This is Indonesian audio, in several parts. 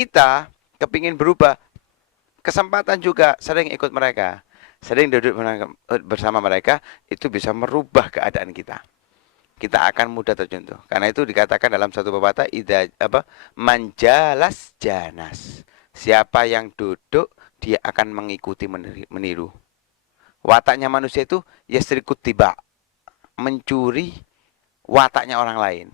kita kepingin berubah, kesempatan juga sering ikut mereka, sering duduk bersama mereka, itu bisa merubah keadaan kita. Kita akan mudah terjuntuh. Karena itu dikatakan dalam satu pepatah, ida apa, manjalas janas. Siapa yang duduk, dia akan mengikuti meniru. Wataknya manusia itu yasrikut tiba, mencuri wataknya orang lain.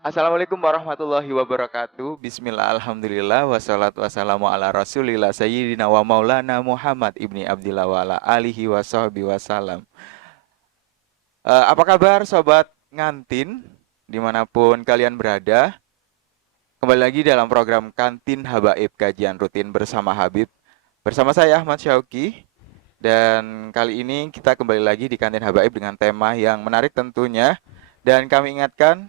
Assalamualaikum warahmatullahi wabarakatuh. Bismillah, alhamdulillah, wassalatu wassalamu ala rasulillah sayyidina wa maulana Muhammad ibni Abdillah wa ala alihi wa sahbihi wasallam. Apa kabar sobat ngantin dimanapun kalian berada? Kembali lagi dalam program Kantin Habaib, kajian rutin bersama Habib. Bersama saya Ahmad Syauki. Dan kali ini kita kembali lagi di Kantin Habaib dengan tema yang menarik tentunya. Dan kami ingatkan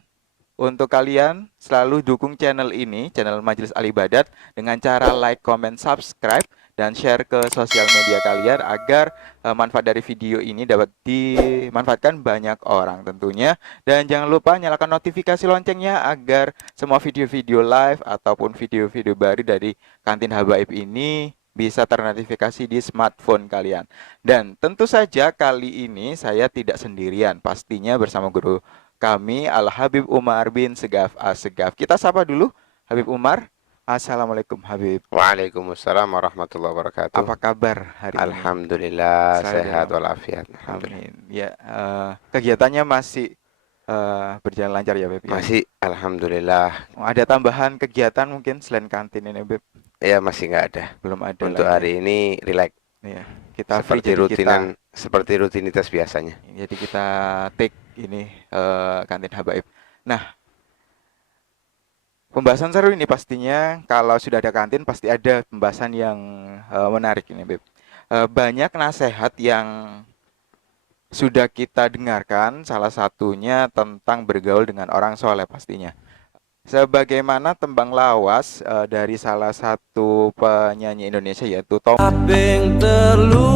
untuk kalian selalu dukung channel ini, channel Majelis Al Ibadat, dengan cara like, comment, subscribe, dan share ke sosial media kalian agar manfaat dari video ini dapat dimanfaatkan banyak orang tentunya. Dan jangan lupa nyalakan notifikasi loncengnya agar semua video-video live ataupun video-video baru dari Kantin Habaib ini bisa ternotifikasi di smartphone kalian. Dan tentu saja kali ini saya tidak sendirian, pastinya bersama guru kami Al-Habib Umar bin Segaf As-Segaf. Kita sapa dulu Habib Umar. Assalamualaikum Habib. Waalaikumsalam warahmatullahi wabarakatuh. Apa kabar hari ini? Alhamdulillah Selalu sehat dalam- walafiat. Alhamdulillah. Amin. Ya, kegiatannya masih berjalan lancar ya Beb? Ya? Masih alhamdulillah. Ada tambahan kegiatan mungkin selain kantin ini Beb? Ya masih nggak ada. Belum ada Untuk lagi. hari ini relax. Ya, kita free, Seperti jadi seperti rutinitas biasanya. jadi kita take ini kantin habaib. Nah, pembahasan seru ini pastinya. Kalau sudah ada kantin pasti ada pembahasan yang menarik ini Beb. Banyak nasihat yang sudah kita dengarkan, salah satunya tentang bergaul dengan orang soleh pastinya. Sebagaimana tembang lawas dari salah satu penyanyi Indonesia yaitu Tom Kaping telu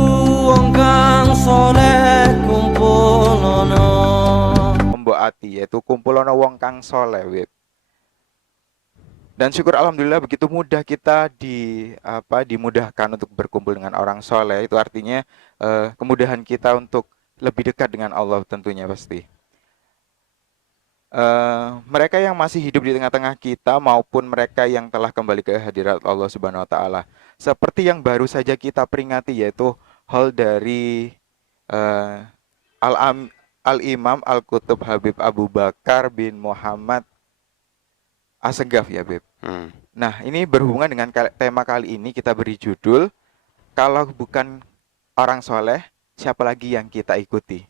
wong kang soleh kumpulono. Mbok Ati, yaitu kumpulono wong kang soleh Beb. Dan syukur alhamdulillah begitu mudah kita dimudahkan untuk berkumpul dengan orang soleh. Itu artinya kemudahan kita untuk lebih dekat dengan Allah tentunya pasti. Mereka yang masih hidup di tengah-tengah kita maupun mereka yang telah kembali ke hadirat Allah Subhanahu wa taala. Seperti yang baru saja kita peringati yaitu hal dari eh, Al-Imam Al-Qutub Habib Abu Bakar bin Muhammad As-Segaf ya Beb. Nah, ini berhubungan dengan tema kali ini kita beri judul kalau bukan orang soleh, siapa lagi yang kita ikuti?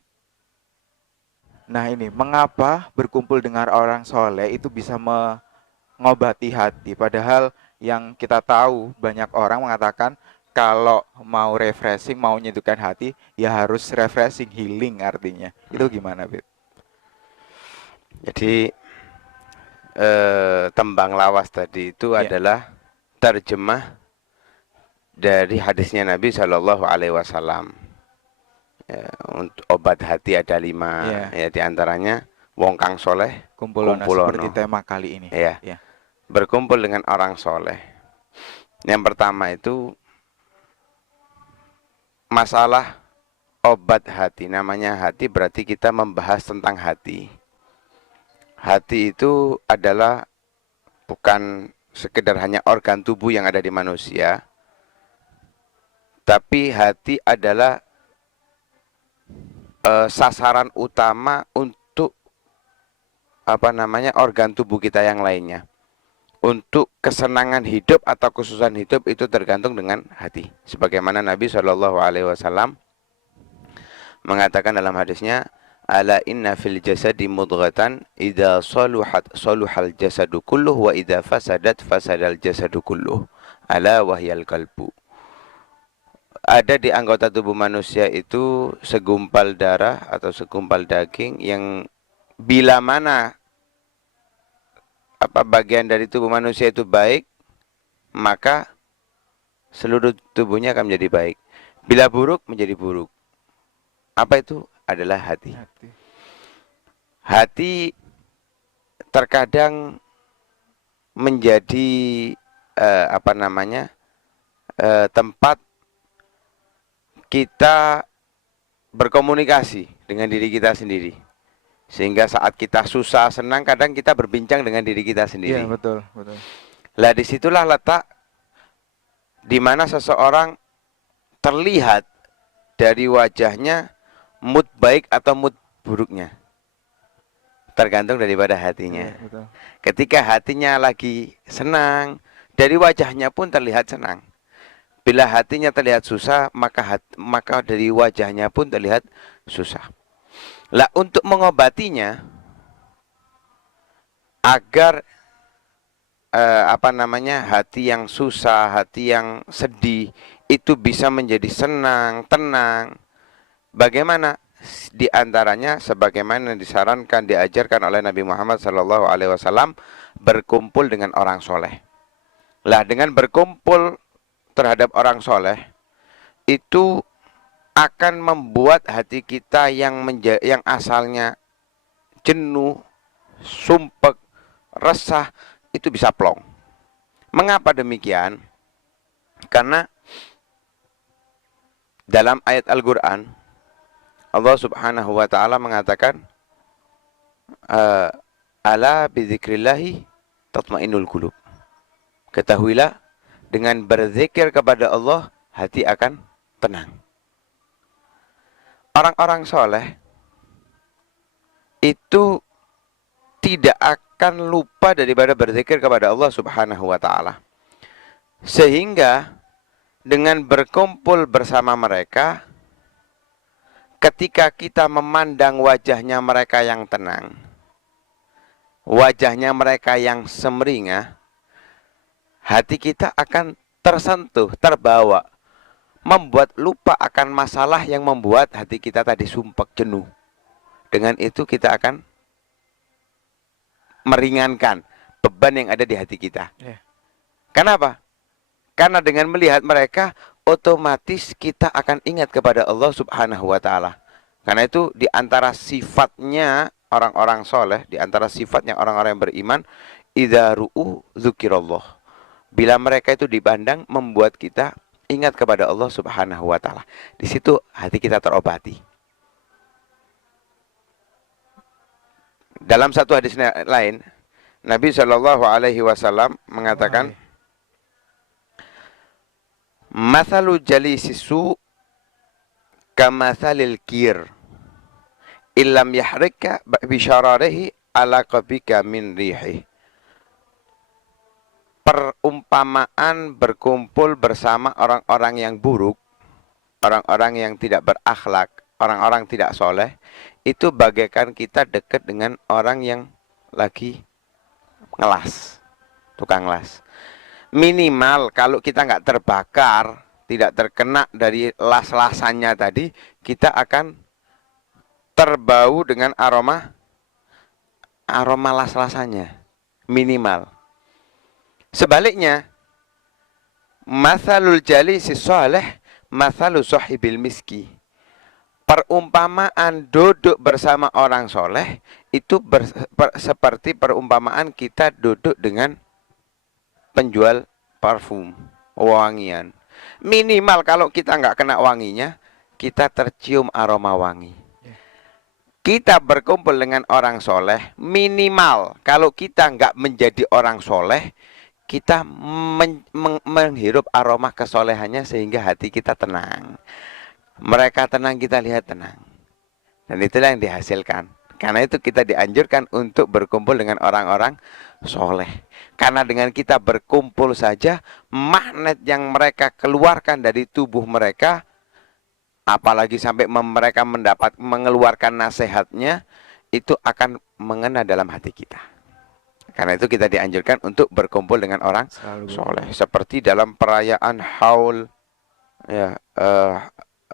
Nah ini, mengapa berkumpul dengan orang soleh itu bisa mengobati hati? Padahal yang kita tahu banyak orang mengatakan kalau mau refreshing, mau menyejukkan hati, ya harus refreshing, healing artinya. Itu gimana, Beb? Jadi tembang lawas tadi itu adalah terjemah dari hadisnya Nabi Shallallahu Alaihi Wasallam. Ya, untuk obat hati ada 5, ya diantaranya wong kang soleh kumpulono seperti tema kali ini. Ya, berkumpul dengan orang soleh. Yang pertama itu masalah obat hati. Namanya hati berarti kita membahas tentang hati. Hati itu adalah bukan sekedar hanya organ tubuh yang ada di manusia, tapi hati adalah sasaran utama untuk organ tubuh kita yang lainnya. Untuk kesenangan hidup atau kesusahan hidup itu tergantung dengan hati. Sebagaimana Nabi Shallallahu Alaihi Wasallam mengatakan dalam hadisnya, ala inna fil jasadi mudghatan idza saluhal jasadu kulluh wa idza fasadat fasadal jasadu kulluh ala wahyal qalbu. ada di anggota tubuh manusia itu segumpal darah atau segumpal daging yang bila mana bagian dari tubuh manusia itu baik, maka seluruh tubuhnya akan menjadi baik. Bila buruk, menjadi buruk. Apa itu? Adalah hati. Hati. Hati terkadang menjadi tempat kita berkomunikasi dengan diri kita sendiri. Sehingga saat kita susah, senang, kadang kita berbincang dengan diri kita sendiri. Iya, betul, betul. Lah disitulah letak di mana seseorang terlihat dari wajahnya mood baik atau mood buruknya. Tergantung daripada hatinya. Iya, betul. Ketika hatinya lagi senang, dari wajahnya pun terlihat senang. Bila hatinya terlihat susah, maka dari wajahnya pun terlihat susah. Lah untuk mengobatinya agar hati yang susah, hati yang sedih itu bisa menjadi senang, tenang. Bagaimana? Di antaranya sebagaimana disarankan, diajarkan oleh Nabi Muhammad SAW, berkumpul dengan orang soleh. Lah dengan berkumpul terhadap orang soleh itu akan membuat hati kita yang asalnya jenuh, sumpek, resah, itu bisa plong. Mengapa demikian? Karena dalam ayat Al-Quran Allah subhanahu wa ta'ala mengatakan ala bidzikrillahi tatma'innul qulub. Ketahuilah, dengan berzikir kepada Allah hati akan tenang. Orang-orang soleh itu tidak akan lupa daripada berzikir kepada Allah subhanahu wa ta'ala. Sehingga dengan berkumpul bersama mereka, ketika kita memandang wajahnya mereka yang tenang, wajahnya mereka yang semeringah, hati kita akan tersentuh, terbawa, membuat lupa akan masalah yang membuat hati kita tadi sumpek, jenuh. Dengan itu kita akan meringankan beban yang ada di hati kita. Yeah. Kenapa? Karena dengan melihat mereka, otomatis kita akan ingat kepada Allah subhanahu wa ta'ala. Karena itu di antara sifatnya orang-orang soleh, di antara sifatnya orang-orang yang beriman, idza ru'u dzukirallah. Bila mereka itu dipandang, membuat kita ingat kepada Allah subhanahu wa ta'ala. Di situ hati kita terobati. Dalam satu hadis lain, Nabi Shallallahu Alaihi Wasallam mengatakan, "Mathalu jalisisu kamathalil kir, illam yahrika bisyararihi ala qabika min rihi." Perumpamaan berkumpul bersama orang-orang yang buruk, orang-orang yang tidak berakhlak, orang-orang tidak soleh, itu bagaikan kita dekat dengan orang yang lagi ngelas, tukang las. Minimal kalau kita nggak terbakar, tidak terkena dari las-lasannya tadi, kita akan terbau dengan aroma las-lasannya. Minimal. Sebaliknya, mathalul jalisi shalih mathalu sahibil miski. Perumpamaan duduk bersama orang soleh itu seperti perumpamaan kita duduk dengan penjual parfum, wangian. Minimal kalau kita nggak kena wanginya, kita tercium aroma wangi. Kita berkumpul dengan orang soleh, minimal kalau kita nggak menjadi orang soleh, kita menghirup aroma kesolehannya sehingga hati kita tenang. Mereka tenang, kita lihat tenang. Dan itulah yang dihasilkan. Karena itu kita dianjurkan untuk berkumpul dengan orang-orang soleh. Karena dengan kita berkumpul saja, magnet yang mereka keluarkan dari tubuh mereka, apalagi sampai mereka mengeluarkan nasihatnya, itu akan mengena dalam hati kita. Karena itu kita dianjurkan untuk berkumpul dengan orang soleh. Seperti dalam perayaan haul, ya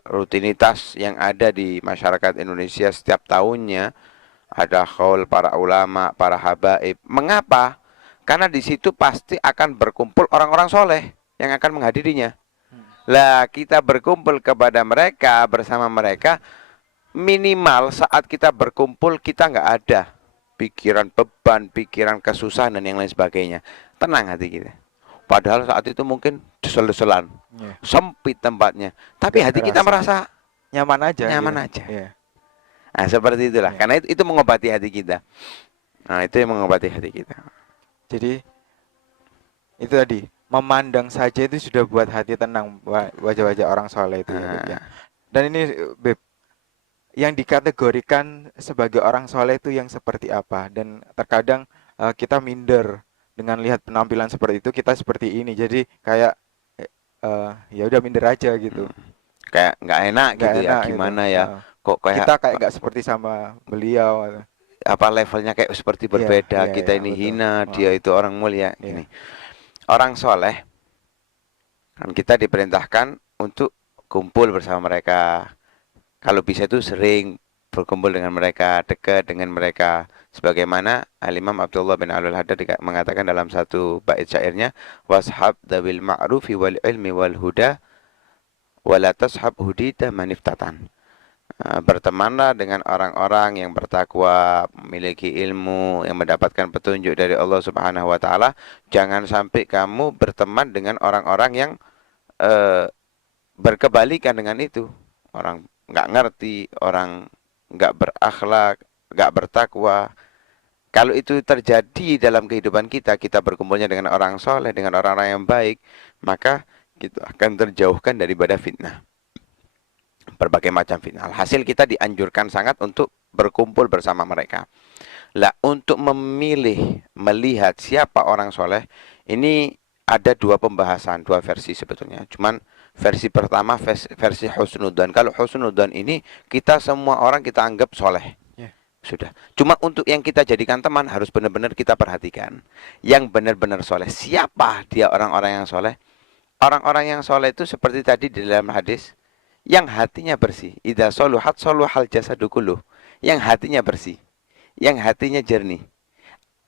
rutinitas yang ada di masyarakat Indonesia setiap tahunnya, ada haul para ulama, para habaib. Mengapa? Karena di situ pasti akan berkumpul orang-orang soleh yang akan menghadirinya. Lah kita berkumpul kepada mereka, bersama mereka, minimal saat kita berkumpul kita nggak ada pikiran beban, pikiran kesusahan dan yang lain sebagainya. Tenang hati kita. Padahal saat itu mungkin desel-deselan, Iya. sempit tempatnya. Tapi hati kita merasa nyaman aja. nyaman gitu. aja. Iya. Nah, seperti itulah. Iya. Karena itu mengobati hati kita. Nah, itu yang mengobati hati kita. Jadi itu tadi, memandang saja itu sudah buat hati tenang, wajah-wajah orang soleh itu ya, Beb, ya. Dan ini Beb, yang dikategorikan sebagai orang soleh itu yang seperti apa? Dan terkadang kita minder dengan lihat penampilan seperti itu, kita seperti ini. Jadi kayak ya udah minder aja gitu. Kayak nggak enak Nggak gitu ya. enak gitu. Gimana ya? Kok Kita kayak nggak seperti sama beliau. apa levelnya kayak seperti Iya, berbeda. iya, Kita iya, ini betul. hina, dia itu orang mulia. Iya. Gini. Orang soleh, kan kita diperintahkan untuk kumpul bersama mereka. Kalau bisa itu sering berkumpul dengan mereka, dekat dengan mereka. Sebagaimana Al-Imam Abdullah bin Alul Haddad mengatakan dalam satu bait syairnya, washab dawil ma'rufi wal ilmi wal huda wala tashab hudita maniftatan. Bertemanlah dengan orang-orang yang bertakwa, memiliki ilmu, yang mendapatkan petunjuk dari Allah Subhanahu wa taala. Jangan sampai kamu berteman dengan orang-orang yang berkebalikan dengan itu. Orang nggak ngerti, orang nggak berakhlak, nggak bertakwa. Kalau itu terjadi dalam kehidupan kita, kita berkumpulnya dengan orang soleh, dengan orang-orang yang baik, maka kita akan terjauhkan daripada fitnah. Berbagai macam fitnah. Hasil kita dianjurkan sangat untuk berkumpul bersama mereka. Lah, untuk memilih, melihat siapa orang soleh, ini ada dua pembahasan, dua versi sebetulnya. Cuman versi pertama, versi husnudzan. Kalau husnudzan ini, kita semua orang kita anggap soleh. Sudah. Cuma untuk yang kita jadikan teman harus benar-benar kita perhatikan. Yang benar-benar soleh. Siapa dia orang-orang yang soleh? Orang-orang yang soleh itu seperti tadi di dalam hadis, yang hatinya bersih. Idza soluhat soluhal jasadu kulluh. Yang hatinya bersih. Yang hatinya jernih.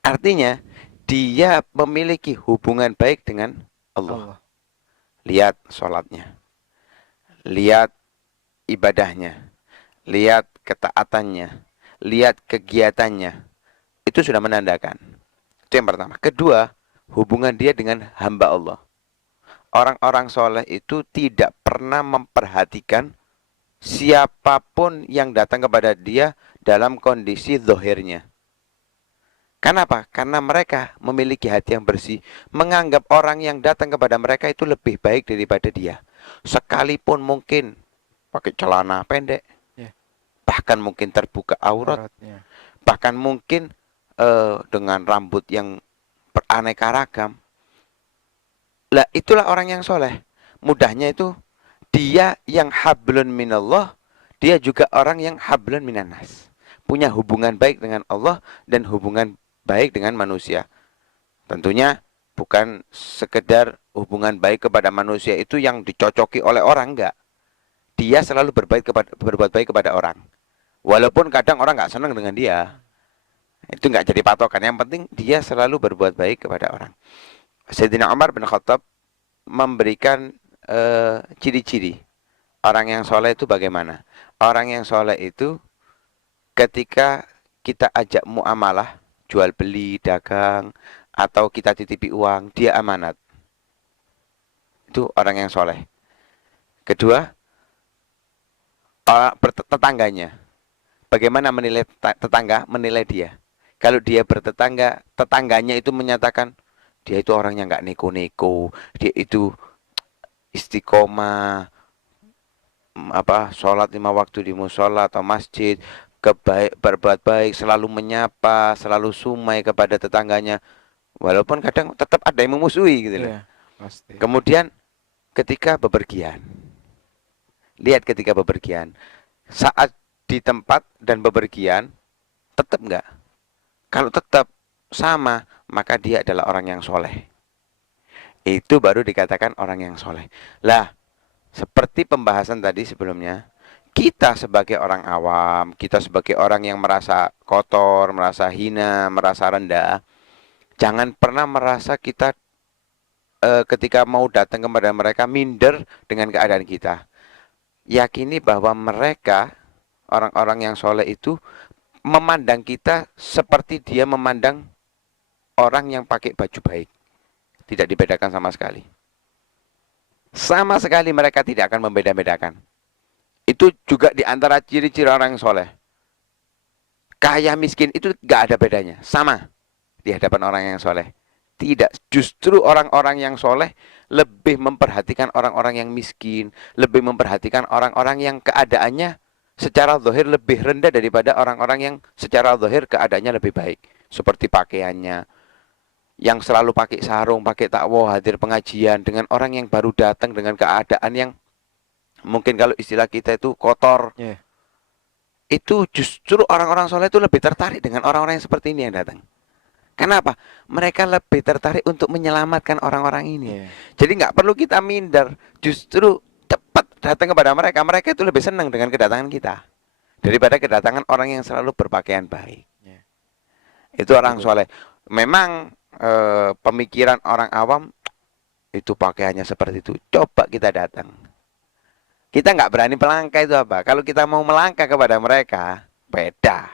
Artinya dia memiliki hubungan baik dengan Allah. Lihat sholatnya. Lihat ibadahnya. Lihat ketaatannya. Lihat kegiatannya. Itu sudah menandakan. Itu yang pertama. Kedua, hubungan dia dengan hamba Allah. Orang-orang soleh itu tidak pernah memperhatikan siapapun yang datang kepada dia dalam kondisi zahirnya. Kenapa? Karena mereka memiliki hati yang bersih. Menganggap orang yang datang kepada mereka itu lebih baik daripada dia. Sekalipun mungkin pakai celana pendek. Bahkan mungkin terbuka aurat. Bahkan mungkin dengan rambut yang beraneka ragam. Lah itulah orang yang soleh. Mudahnya itu dia yang hablun minallah, dia juga orang yang hablun minannas. Punya hubungan baik dengan Allah dan hubungan baik dengan manusia. Tentunya bukan sekedar hubungan baik kepada manusia itu yang dicocoki oleh orang, enggak. Dia selalu berbuat baik kepada orang. Walaupun kadang orang enggak senang dengan dia. Itu enggak jadi patokan. Yang penting dia selalu berbuat baik kepada orang. Sayyidina Umar bin Khattab memberikan ciri-ciri orang yang soleh itu bagaimana. Orang yang soleh itu ketika kita ajak muamalah, jual beli, dagang, atau kita titipi uang, dia amanat. Itu orang yang soleh. Kedua, tetangganya. Bagaimana menilai tetangga? Menilai dia. Kalau dia bertetangga, tetangganya itu menyatakan, dia itu orangnya nggak neko-neko, dia itu istiqomah, sholat 5 waktu di musola atau masjid, berbuat baik, selalu menyapa, selalu sumai kepada tetangganya, walaupun kadang tetap ada yang memusuhi gitu loh. Pasti. Kemudian ketika bepergian, lihat ketika bepergian, saat di tempat dan bepergian, tetap nggak? Kalau tetap sama, maka dia adalah orang yang soleh. Itu baru dikatakan orang yang soleh. Lah, Seperti pembahasan tadi sebelumnya, kita sebagai orang awam, kita sebagai orang yang merasa kotor, merasa hina, merasa rendah, jangan pernah merasa kita ketika mau datang kepada mereka minder dengan keadaan kita. Yakini bahwa mereka, orang-orang yang soleh itu, memandang kita seperti dia memandang orang yang pakai baju baik. Tidak dibedakan sama sekali. Sama sekali mereka tidak akan membeda-bedakan. Itu juga di antara ciri-ciri orang yang soleh. Kaya miskin itu gak ada bedanya. Sama di hadapan orang yang soleh. Tidak, justru orang-orang yang soleh lebih memperhatikan orang-orang yang miskin, lebih memperhatikan orang-orang yang keadaannya secara zahir lebih rendah daripada orang-orang yang secara zahir keadaannya lebih baik. Seperti pakaiannya, yang selalu pakai sarung, pakai takwa, hadir pengajian, dengan orang yang baru datang dengan keadaan yang mungkin kalau istilah kita itu kotor. Yeah. Itu justru orang-orang soleh itu lebih tertarik dengan orang-orang yang seperti ini yang datang. Kenapa? Mereka lebih tertarik untuk menyelamatkan orang-orang ini. Yeah. Jadi nggak perlu kita minder. Justru cepat datang kepada mereka. Mereka itu lebih senang dengan kedatangan kita daripada kedatangan orang yang selalu berpakaian baik. Yeah. Itu orang soleh. Memang pemikiran orang awam itu pakaiannya seperti itu. Coba kita datang. Kita nggak berani melangkah itu apa? Kalau kita mau melangkah kepada mereka, beda.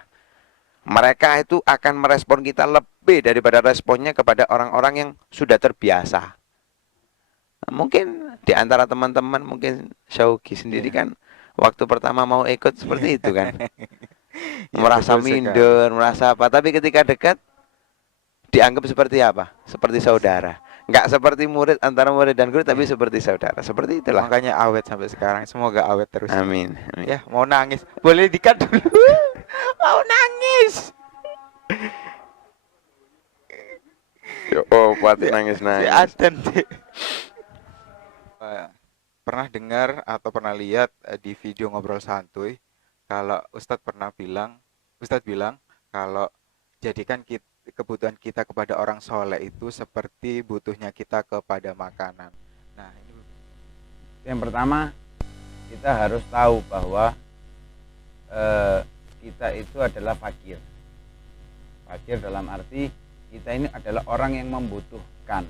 Mereka itu akan merespon kita lebih daripada responnya kepada orang-orang yang sudah terbiasa. Nah, mungkin di antara teman-teman, mungkin Syauki sendiri kan waktu pertama mau ikut seperti itu kan. Merasa minder, merasa apa. Tapi ketika dekat, dianggap seperti apa? Seperti saudara. Nggak seperti murid, antara murid dan guru, tapi seperti saudara. Seperti itulah. Makanya awet sampai sekarang. Semoga awet terus. Amin. Amin. Ya, mau nangis. Boleh dikat dulu. Mau nangis. Oh, buat nangis-nangis. Si Aden sih. Pernah dengar atau pernah lihat di video ngobrol santuy kalau Ustadz bilang kalau jadikan kebutuhan kita kepada orang soleh itu seperti butuhnya kita kepada makanan. Nah, ini Yang pertama, kita harus tahu bahwa kita itu adalah fakir. Fakir dalam arti kita ini adalah orang yang membutuhkan.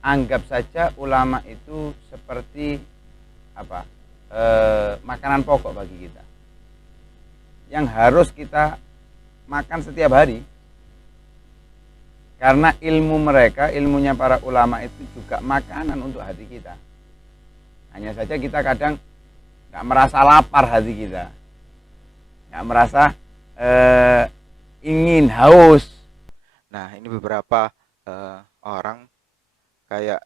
Anggap saja ulama itu seperti apa? Makanan pokok bagi kita. Yang harus kita makan setiap hari. Karena ilmu mereka, ilmunya para ulama itu juga makanan untuk hati kita. Hanya saja kita kadang nggak merasa lapar hati kita, nggak merasa ingin haus. Nah, ini beberapa orang kayak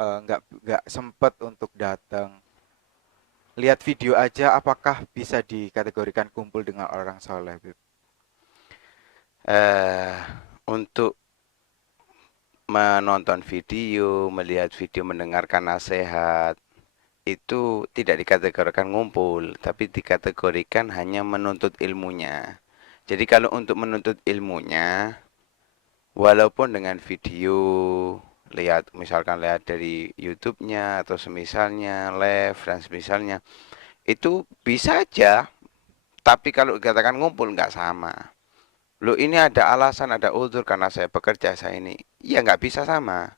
nggak sempet untuk datang. Lihat video aja, apakah bisa dikategorikan kumpul dengan orang soleh, Bib? Untuk menonton video, melihat video, mendengarkan nasihat, itu tidak dikategorikan ngumpul, tapi dikategorikan hanya menuntut ilmunya. Jadi kalau untuk menuntut ilmunya, walaupun dengan video, misalkan lihat dari YouTube-nya atau semisalnya, live dan semisalnya, itu bisa aja. Tapi kalau dikatakan ngumpul nggak sama. Loh, ini ada alasan, ada uzur karena saya bekerja, saya ini. Ya nggak bisa sama.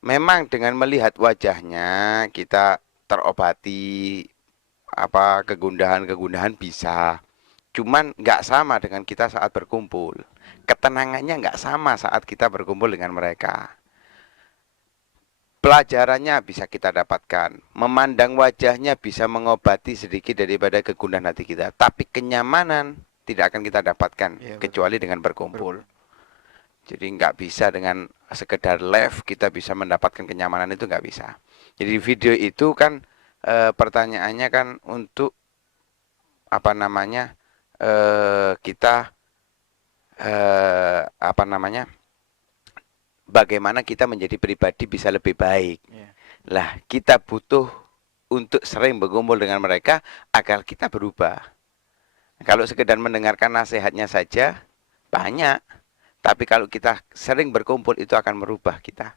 Memang dengan melihat wajahnya kita terobati apa kegundahan-kegundahan bisa. Cuman nggak sama dengan kita saat berkumpul. Ketenangannya nggak sama saat kita berkumpul dengan mereka. Pelajarannya bisa kita dapatkan. Memandang wajahnya bisa mengobati sedikit daripada kegundahan hati kita. Tapi kenyamanan tidak akan kita dapatkan kecuali dengan berkumpul. Jadi nggak bisa dengan sekedar live kita bisa mendapatkan kenyamanan, itu nggak bisa. Jadi video itu kan pertanyaannya kan untuk apa namanya kita apa namanya bagaimana kita menjadi pribadi bisa lebih baik. Lah kita butuh untuk sering berkumpul dengan mereka agar kita berubah. Kalau sekedar mendengarkan nasihatnya saja banyak. Tapi kalau kita sering berkumpul itu akan merubah kita.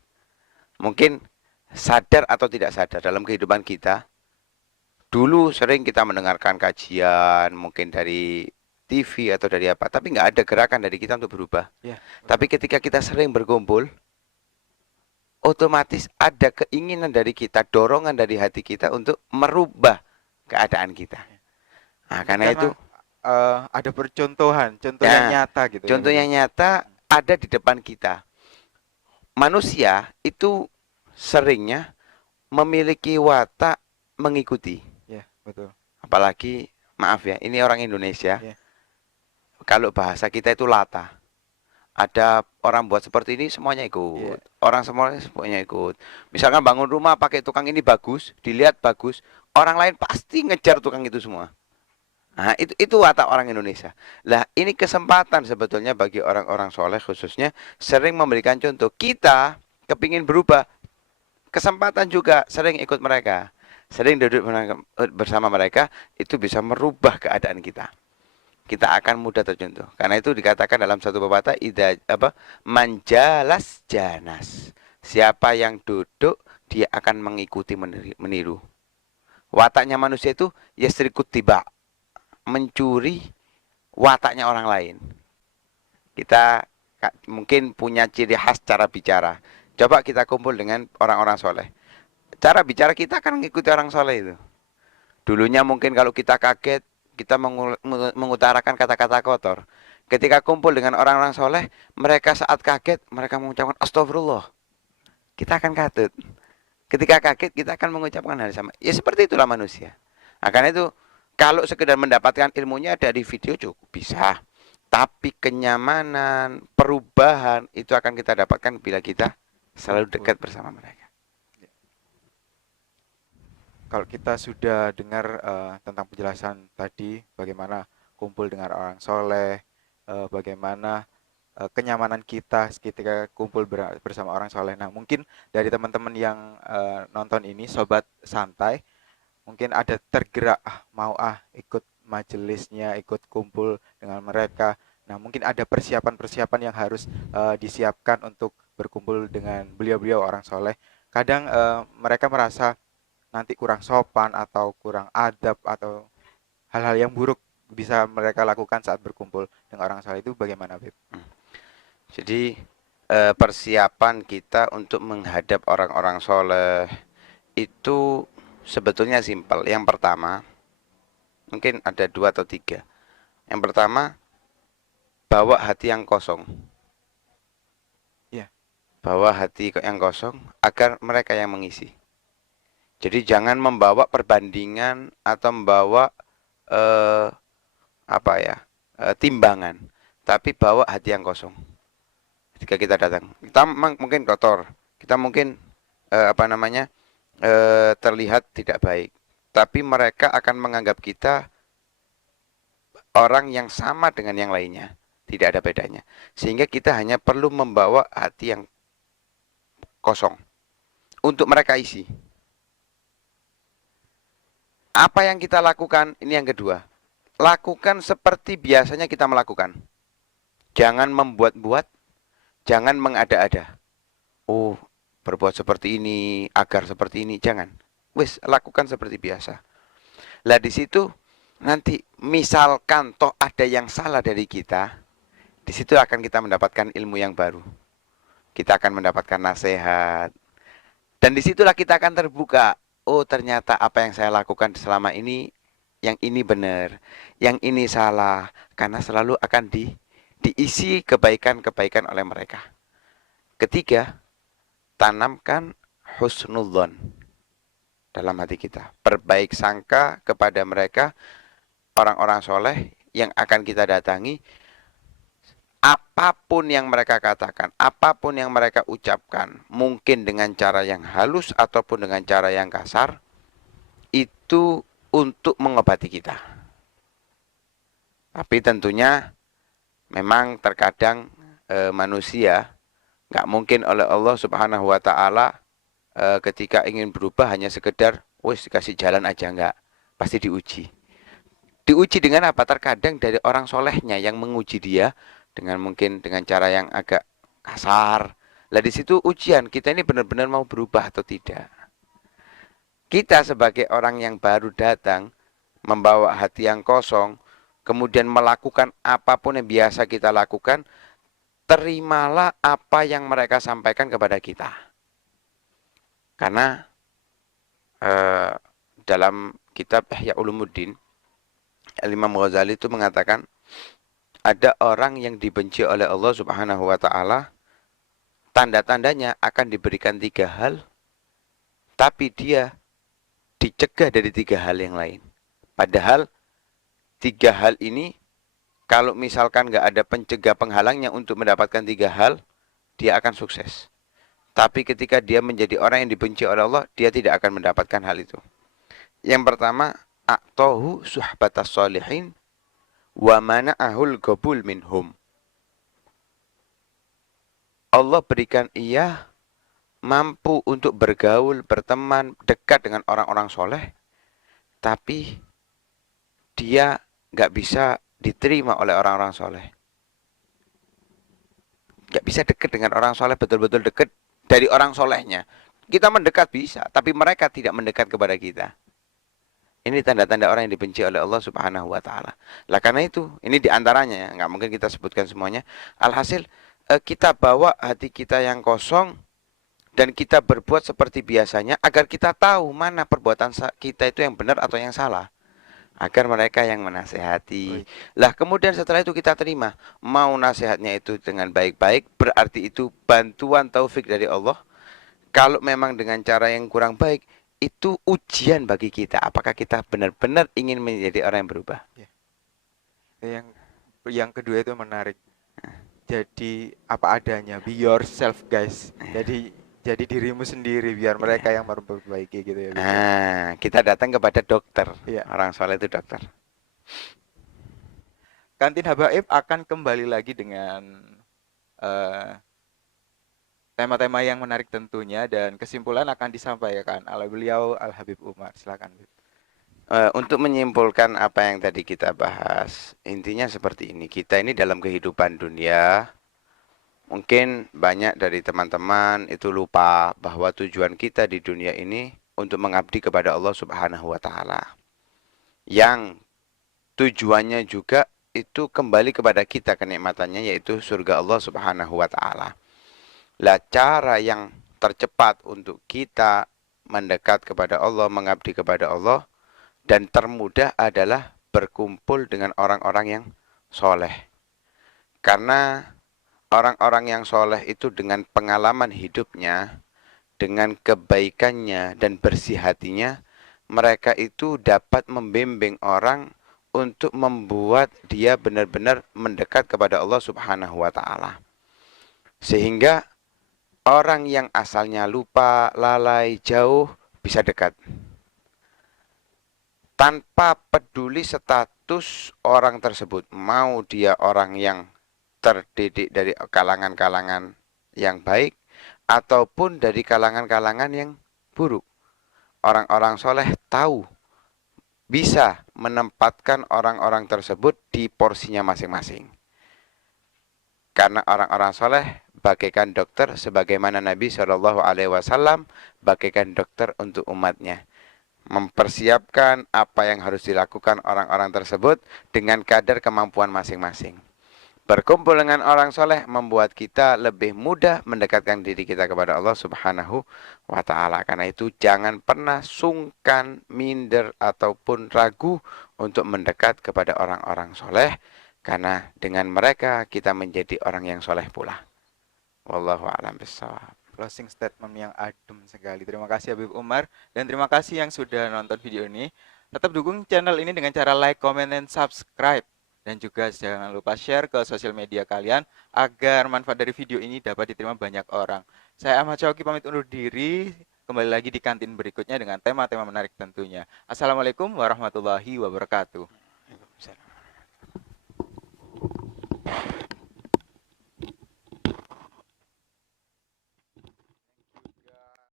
Mungkin sadar atau tidak sadar dalam kehidupan kita, dulu sering kita mendengarkan kajian mungkin dari TV atau dari apa, tapi nggak ada gerakan dari kita untuk berubah. Ya, Tapi ketika kita sering berkumpul, otomatis ada keinginan dari kita, dorongan dari hati kita untuk merubah keadaan kita. Nah, karena itu ada percontohan, contoh Ya, yang nyata gitu. contoh yang nyata ada di depan kita. Manusia itu seringnya memiliki watak mengikuti. Ya, betul. Apalagi, maaf ya, ini orang Indonesia. Ya. Kalau bahasa kita itu lata. Ada orang buat seperti ini semuanya ikut. Iya. Orang semuanya ikut. Misalkan bangun rumah pakai tukang ini bagus, dilihat bagus, orang lain pasti ngejar tukang itu semua. Nah, itu watak orang Indonesia. Lah, ini kesempatan sebetulnya bagi orang-orang soleh khususnya sering memberikan contoh. Kita kepingin berubah, kesempatan juga sering ikut mereka. Sering duduk bersama mereka, itu bisa merubah keadaan kita. Kita akan mudah tercontoh. Karena itu dikatakan dalam satu pepatah, manjalas janas. Siapa yang duduk, dia akan mengikuti meniru. Wataknya manusia itu yasrikut tiba, mencuri wataknya orang lain. Kita mungkin punya ciri khas cara bicara. Coba kita kumpul dengan orang-orang soleh. Cara bicara kita akan mengikuti orang soleh itu. Dulunya mungkin kalau kita kaget, kita mengutarakan kata-kata kotor. Ketika kumpul dengan orang-orang soleh, mereka saat kaget, mereka mengucapkan astagfirullah. Kita akan katut. Ketika kaget, kita akan mengucapkan hal sama. Ya seperti itulah manusia. Nah, karena itu, kalau sekedar mendapatkan ilmunya dari video cukup bisa. Tapi kenyamanan, perubahan, itu akan kita dapatkan bila kita selalu dekat bersama mereka. Kalau kita sudah dengar tentang penjelasan tadi, bagaimana kumpul dengan orang soleh, bagaimana kenyamanan kita ketika kumpul bersama orang soleh. Nah, mungkin dari teman-teman yang nonton ini, sobat santai, mungkin ada tergerak, mau ikut majelisnya, ikut kumpul dengan mereka. Nah, mungkin ada persiapan-persiapan yang harus disiapkan untuk berkumpul dengan beliau-beliau orang soleh. Kadang mereka merasa nanti kurang sopan atau kurang adab atau hal-hal yang buruk bisa mereka lakukan saat berkumpul dengan orang soleh. Itu bagaimana, Beb? Jadi persiapan kita untuk menghadap orang-orang soleh itu sebetulnya simpel. Yang pertama, mungkin ada 2 atau 3. Yang pertama, bawa hati yang kosong. Ya. Bawa hati yang kosong agar mereka yang mengisi. Jadi jangan membawa perbandingan atau membawa timbangan, tapi bawa hati yang kosong. Ketika kita datang, kita mungkin kotor, kita mungkin terlihat tidak baik, tapi mereka akan menganggap kita orang yang sama dengan yang lainnya, tidak ada bedanya. Sehingga kita hanya perlu membawa hati yang kosong untuk mereka isi. Apa yang kita lakukan? Ini yang kedua. Lakukan seperti biasanya kita melakukan. Jangan membuat-buat, jangan mengada-ada. Oh, berbuat seperti ini, agar seperti ini, jangan. Wis, lakukan seperti biasa. Lah di situ nanti misalkan toh ada yang salah dari kita, di situ akan kita mendapatkan ilmu yang baru. Kita akan mendapatkan nasihat. Dan disitulah kita akan terbuka. Oh, ternyata apa yang saya lakukan selama ini, yang ini benar, yang ini salah. Karena selalu akan diisi kebaikan-kebaikan oleh mereka. Ketiga, tanamkan husnudzon dalam hati kita. Perbaik sangka kepada mereka, orang-orang soleh yang akan kita datangi. Apapun yang mereka katakan, apapun yang mereka ucapkan, mungkin dengan cara yang halus ataupun dengan cara yang kasar, itu untuk mengobati kita. Tapi tentunya memang terkadang manusia nggak mungkin oleh Allah Subhanahu wa Ta'ala ketika ingin berubah hanya sekedar wis dikasih jalan aja, enggak. Pasti diuji. Diuji dengan apa? Terkadang dari orang solehnya yang menguji dia dengan mungkin dengan cara yang agak kasar, Lah di situ ujian, kita ini benar-benar mau berubah atau tidak. Kita sebagai orang yang baru datang, membawa hati yang kosong, kemudian melakukan apapun yang biasa kita lakukan, terimalah apa yang mereka sampaikan kepada kita. Karena dalam kitab Ihya Ulumuddin, Imam Ghazali itu mengatakan, ada orang yang dibenci oleh Allah Subhanahu wa taala, tanda-tandanya akan diberikan 3 hal, tapi dia dicegah dari 3 hal yang lain. Padahal 3 hal ini, kalau misalkan nggak ada pencegah penghalangnya untuk mendapatkan 3 hal, dia akan sukses. Tapi ketika dia menjadi orang yang dibenci oleh Allah, dia tidak akan mendapatkan hal itu. Yang pertama, a'tahu suhbatas sholihin wa mana'ahul qabul minhum. Allah berikan ia mampu untuk bergaul, berteman, dekat dengan orang-orang soleh, tapi dia nggak bisa diterima oleh orang-orang soleh. Nggak bisa dekat dengan orang soleh, betul-betul dekat dari orang solehnya. Kita mendekat bisa, tapi mereka tidak mendekat kepada kita. Ini tanda-tanda orang yang dibenci oleh Allah Subhanahu wa taala. Lah karena itu, ini diantaranya ya, nggak mungkin kita sebutkan semuanya. Alhasil kita bawa hati kita yang kosong dan kita berbuat seperti biasanya agar kita tahu mana perbuatan kita itu yang benar atau yang salah. Agar mereka yang menasehati. Lah kemudian setelah itu kita terima. Mau nasihatnya itu dengan baik-baik, berarti itu bantuan taufik dari Allah. Kalau memang dengan cara yang kurang baik, itu ujian bagi kita. Apakah kita benar-benar ingin menjadi orang yang berubah? Yang kedua itu menarik. Jadi apa adanya, be yourself guys. Jadi dirimu sendiri biar mereka yang memperbaiki gitu ya. Kita datang kepada dokter. Iya. Orang soleh itu dokter. Kantin Habaib akan kembali lagi dengan tema-tema yang menarik tentunya, dan kesimpulan akan disampaikan oleh beliau Al Habib Umar. Silakan. Untuk menyimpulkan apa yang tadi kita bahas, intinya seperti ini. Kita ini dalam kehidupan dunia, mungkin banyak dari teman-teman itu lupa bahwa tujuan kita di dunia ini untuk mengabdi kepada Allah Subhanahu wa taala. Yang tujuannya juga itu kembali kepada kita kenikmatannya, yaitu surga Allah Subhanahu wa taala. Lah cara yang tercepat untuk kita mendekat kepada Allah, mengabdi kepada Allah, dan termudah adalah berkumpul dengan orang-orang yang soleh. Karena orang-orang yang soleh itu dengan pengalaman hidupnya, dengan kebaikannya dan bersih hatinya, mereka itu dapat membimbing orang untuk membuat dia benar-benar mendekat kepada Allah Subhanahu wa taala. Sehingga orang yang asalnya lupa, lalai, jauh bisa dekat. Tanpa peduli status orang tersebut, mau dia orang yang terdidik dari kalangan-kalangan yang baik ataupun dari kalangan-kalangan yang buruk. Orang-orang soleh tahu bisa menempatkan orang-orang tersebut di porsinya masing-masing. Karena orang-orang soleh bagaikan dokter, sebagaimana Nabi SAW bagaikan dokter untuk umatnya. Mempersiapkan apa yang harus dilakukan orang-orang tersebut dengan kadar kemampuan masing-masing. Berkumpul dengan orang soleh membuat kita lebih mudah mendekatkan diri kita kepada Allah Subhanahu wa ta'ala. Karena itu jangan pernah sungkan, minder, ataupun ragu untuk mendekat kepada orang-orang soleh. Karena dengan mereka kita menjadi orang yang soleh pula. Wallahu a'lam bishawab. Closing statement yang adem sekali. Terima kasih Habib Umar, dan terima kasih yang sudah nonton video ini. Tetap dukung channel ini dengan cara like, comment, dan subscribe. Dan juga jangan lupa share ke sosial media kalian agar manfaat dari video ini dapat diterima banyak orang. Saya Ahmad Syauqi pamit undur diri. Kembali lagi di kantin berikutnya dengan tema-tema menarik tentunya. Assalamualaikum warahmatullahi wabarakatuh. Waalaikumsalam.